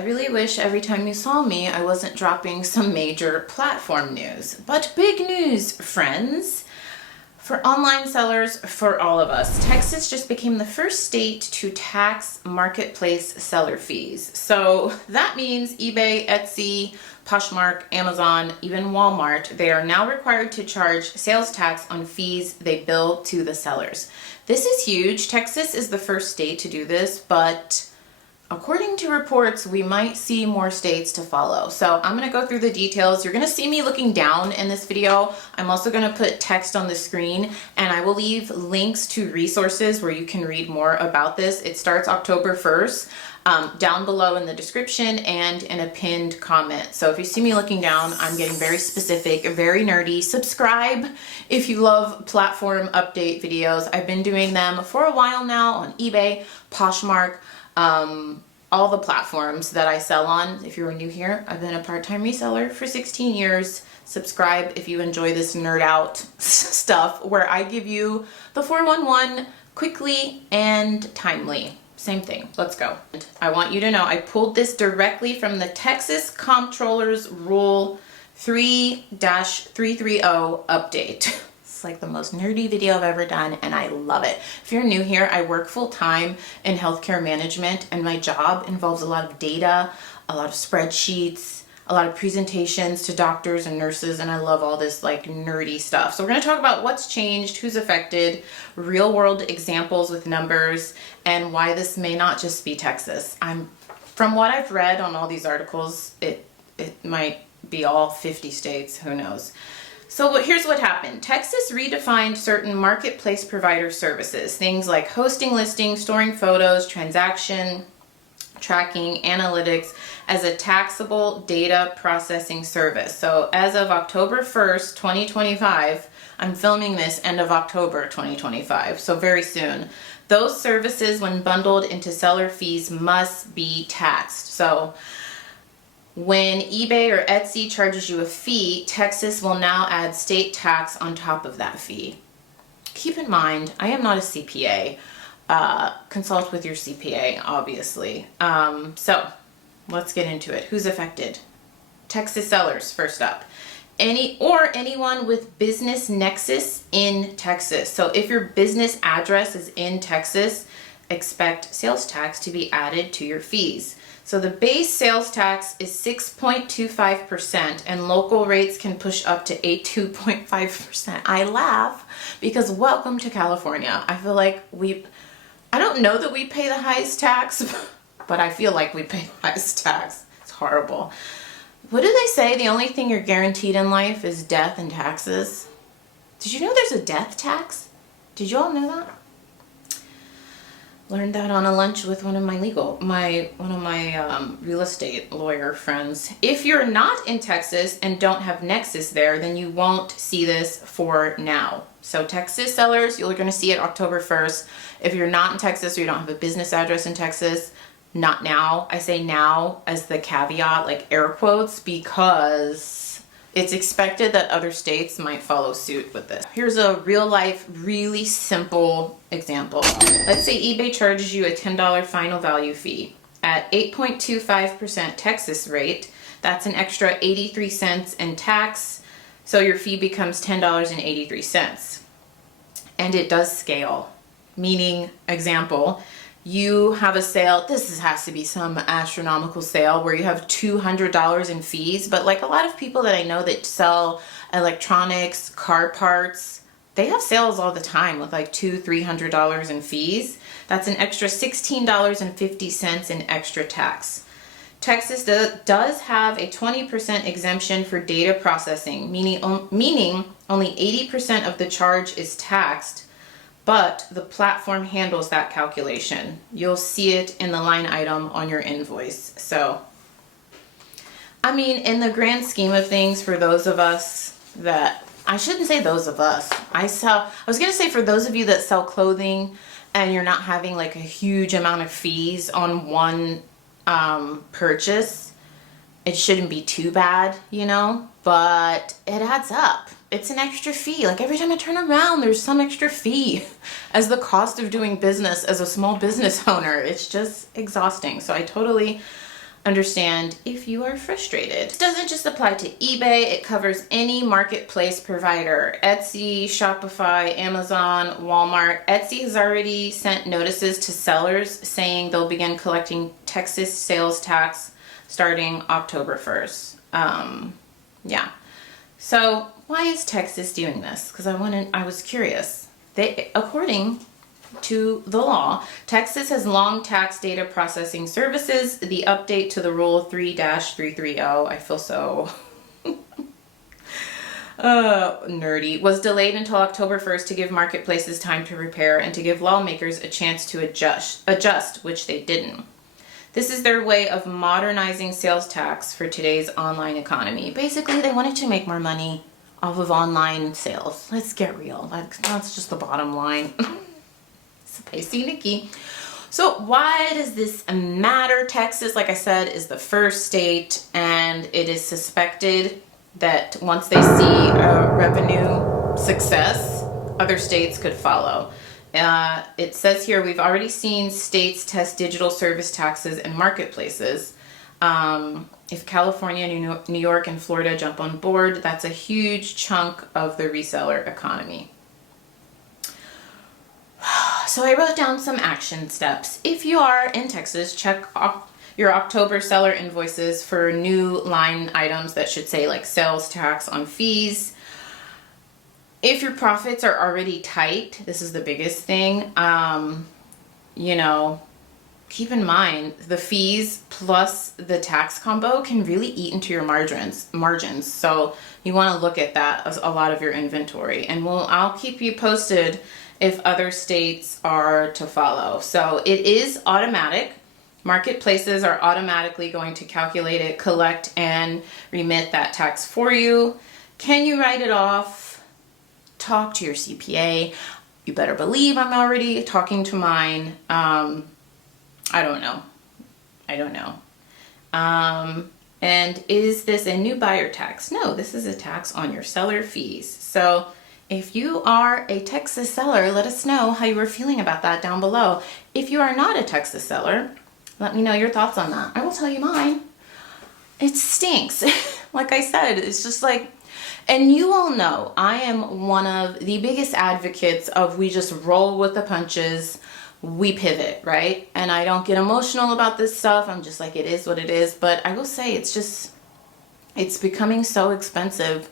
I really wish every time you saw me I wasn't dropping some major platform news. But big news, friends! For online sellers, for all of us, Texas just became the first state to tax marketplace seller fees. So that means eBay, Etsy, Poshmark, Amazon, even Walmart, they are now required to charge sales tax on fees they bill to the sellers. This is huge. Texas is the first state to do this, but according to reports, we might see more states to follow. So I'm gonna go through the details. You're gonna see me looking down in this video. I'm also gonna put text on the screen, and I will leave links to resources where you can read more about this. It starts October 1st. Down below in the description and in a pinned comment. So if you see me looking down, I'm getting very specific, very nerdy. Subscribe if you love platform update videos. I've been doing them for a while now on eBay, Poshmark, all the platforms that I sell on. If you're new here, I've been a part-time reseller for 16 years. Subscribe if you enjoy this nerd out stuff where I give you the 411 quickly and timely. Same thing. Let's go. I want you to know I pulled this directly from the Texas Comptroller's Rule 3-330 update. It's like the most nerdy video I've ever done, and I love it. If you're new here, I work full-time in healthcare management, and my job involves a lot of data, a lot of spreadsheets, a lot of presentations to doctors and nurses, and I love all this like nerdy stuff. So we're gonna talk about what's changed, who's affected, real world examples with numbers, and why this may not just be Texas. From what I've read on all these articles, it might be all 50 states, who knows. So here's what happened. Texas redefined certain marketplace provider services, things like hosting listings, storing photos, transaction tracking, analytics, as a taxable data processing service. So as of October 1st, 2025, I'm filming this end of October 2025, so very soon. Those services, when bundled into seller fees, must be taxed. So when eBay or Etsy charges you a fee, Texas will now add state tax on top of that fee. Keep in mind, I am not a CPA. Consult with your CPA, obviously. So let's get into it. Who's affected? Texas sellers, first up. Anyone with business nexus in Texas. So if your business address is in Texas, expect sales tax to be added to your fees. So the base sales tax is 6.25%, and local rates can push up to 2.5%. I laugh because welcome to California. I feel like I don't know that we pay the highest tax, but I feel like we pay the highest tax. It's horrible. What do they say? The only thing you're guaranteed in life is death and taxes. Did you know there's a death tax? Did you all know that? Learned that on a lunch with one of my real estate lawyer friends. If you're not in Texas and don't have nexus there, then you won't see this for now. So Texas sellers, you're going to see it October 1st. If you're not in Texas or you don't have a business address in Texas, not now. I say now as the caveat, like air quotes, because it's expected that other states might follow suit with this. Here's a real life, really simple example. Let's say eBay charges you a $10 final value fee. At 8.25% Texas rate, that's an extra 83 cents in tax. So your fee becomes $10.83. And it does scale. Meaning, example, you have a sale, has to be some astronomical sale where you have $200 in fees, but like a lot of people that I know that sell electronics, car parts, they have sales all the time with like $200-300 in fees. That's an extra $16.50 in extra tax. Texas does have a 20% exemption for data processing, meaning only 80% of the charge is taxed, but the platform handles that calculation. You'll see it in the line item on your invoice. So, I mean, in the grand scheme of things, for those of us that, I shouldn't say those of us, I was gonna say for those of you that sell clothing and you're not having like a huge amount of fees on one purchase, it shouldn't be too bad, you know, but it adds up. It's an extra fee. Like every time I turn around, there's some extra fee as the cost of doing business as a small business owner. It's just exhausting. So I totally understand if you are frustrated. It doesn't just apply to eBay, it covers any marketplace provider. Etsy, Shopify, Amazon, Walmart. Etsy has already sent notices to sellers saying they'll begin collecting Texas sales tax starting October 1st. Yeah. So why is Texas doing this? Because I was curious. According to the law, Texas has long tax data processing services. The update to the Rule 3-330, I feel so nerdy, was delayed until October 1st to give marketplaces time to repair and to give lawmakers a chance to adjust, which they didn't. This is their way of modernizing sales tax for today's online economy. Basically, they wanted to make more money off of online sales. Let's get real. That's just the bottom line. Spacey Nikki. So why does this matter? Texas, like I said, is the first state, and it is suspected that once they see a revenue success, other states could follow. It says here, we've already seen states test digital service taxes in marketplaces. If California, New York, and Florida jump on board, that's a huge chunk of the reseller economy. So I wrote down some action steps. If you are in Texas, check your October seller invoices for new line items that should say like sales tax on fees. If your profits are already tight, this is the biggest thing, keep in mind the fees plus the tax combo can really eat into your margins. So you want to look at that as a lot of your inventory, and I'll keep you posted if other states are to follow. So it is automatic. Marketplaces are automatically going to calculate it, collect, and remit that tax for you. Can you write it off? Talk to your CPA. You better believe I'm already talking to mine. I don't know. And is this a new buyer tax? No, this is a tax on your seller fees. So if you are a Texas seller, let us know how you were feeling about that down below. If you are not a Texas seller, let me know your thoughts on that. I will tell you mine. It stinks. Like I said, it's just like, and you all know I am one of the biggest advocates of we just roll with the punches, we pivot, right? And I don't get emotional about this stuff. I'm just like, it is what it is. But I will say it's becoming so expensive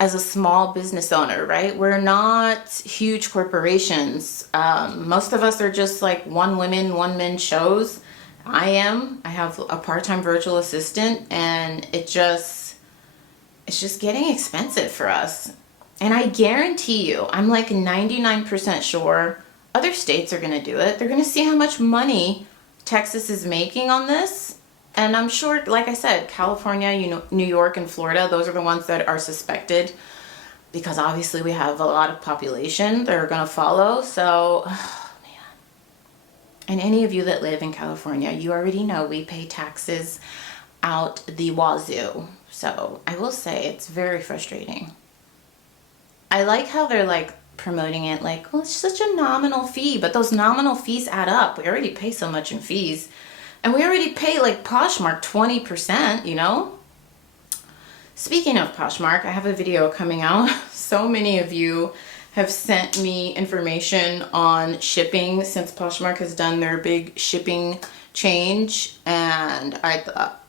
as a small business owner, right? We're not huge corporations. Most of us are just like one men shows. I have a part-time virtual assistant, and it's just getting expensive for us. And I guarantee you, I'm like 99% sure other states are gonna do it. They're gonna see how much money Texas is making on this. And I'm sure, like I said, California, New York, and Florida, those are the ones that are suspected, because obviously we have a lot of population that are going to follow. So, oh, man. And any of you that live in California, you already know we pay taxes out the wazoo. So I will say it's very frustrating. I like how they're like promoting it like, well, it's such a nominal fee, but those nominal fees add up. We already pay so much in fees. And we already pay like Poshmark 20%, Speaking of Poshmark, I have a video coming out. So many of you have sent me information on shipping since Poshmark has done their big shipping change. And I thought,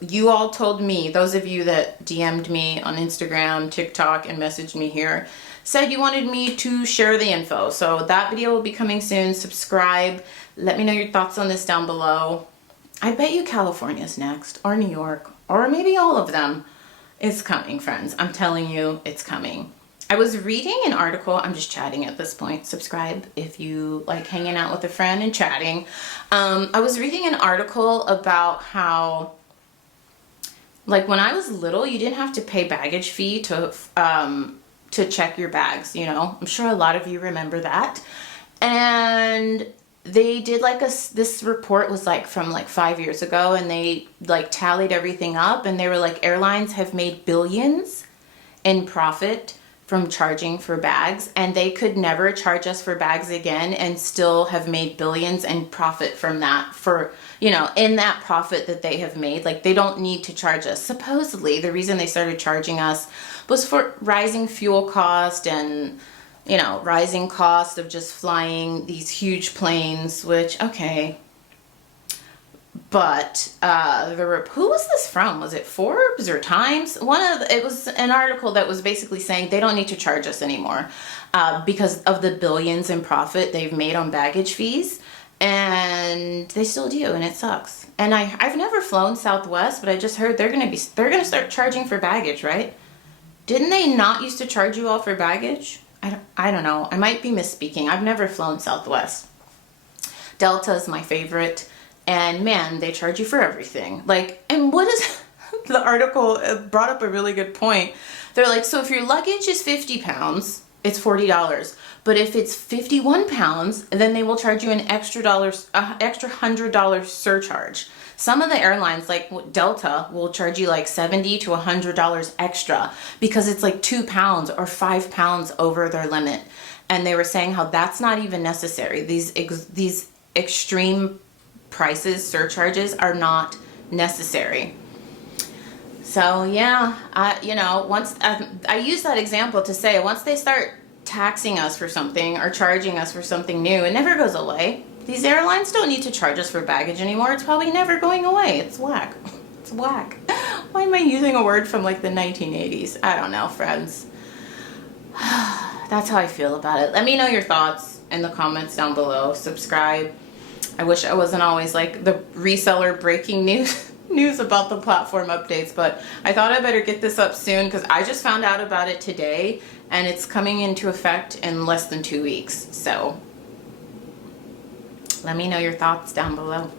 you all told me, those of you that DM'd me on Instagram, TikTok, and messaged me here, said you wanted me to share the info. So that video will be coming soon. Subscribe. Let me know your thoughts on this down below. I bet you California's next, or New York, or maybe all of them. It's coming, friends. I'm telling you, it's coming. I was reading an article. I'm just chatting at this point. Subscribe if you like hanging out with a friend and chatting. I was reading an article about how, like when I was little, you didn't have to pay baggage fee to check your bags, I'm sure a lot of you remember that. And they did like this report was like from like 5 years ago, and they like tallied everything up, and they were like, airlines have made billions in profit from charging for bags, and they could never charge us for bags again and still have made billions and profit from that, for, you know, in that profit that they have made. Like, they don't need to charge us. Supposedly the reason they started charging us was for rising fuel cost and, you know, rising cost of just flying these huge planes, which, okay. But who was this from? Was it Forbes or Times? It was an article that was basically saying they don't need to charge us anymore because of the billions in profit they've made on baggage fees, and they still do, and it sucks. And I've never flown Southwest, but I just heard they're gonna start charging for baggage, right? Didn't they not used to charge you all for baggage? I don't know. I might be misspeaking. I've never flown Southwest. Delta is my favorite. And man, they charge you for everything. Like, and what is, the article brought up a really good point. They're like, so if your luggage is 50 pounds, it's $40. But if it's 51 pounds, then they will charge you an extra $100 surcharge. Some of the airlines, like Delta, will charge you like $70 to $100 extra because it's like 2 pounds or 5 pounds over their limit. And they were saying how that's not even necessary. These extreme prices, surcharges, are not necessary. So yeah, you know, once I use that example to say, once they start taxing us for something or charging us for something new, it never goes away. These airlines don't need to charge us for baggage anymore. It's probably never going away. It's whack. It's whack. Why am I using a word from like the 1980s? I don't know, friends. That's how I feel about it. Let me know your thoughts in the comments down below. Subscribe. I wish I wasn't always like the reseller breaking news about the platform updates, but I thought I better get this up soon because I just found out about it today and it's coming into effect in less than 2 weeks. So let me know your thoughts down below.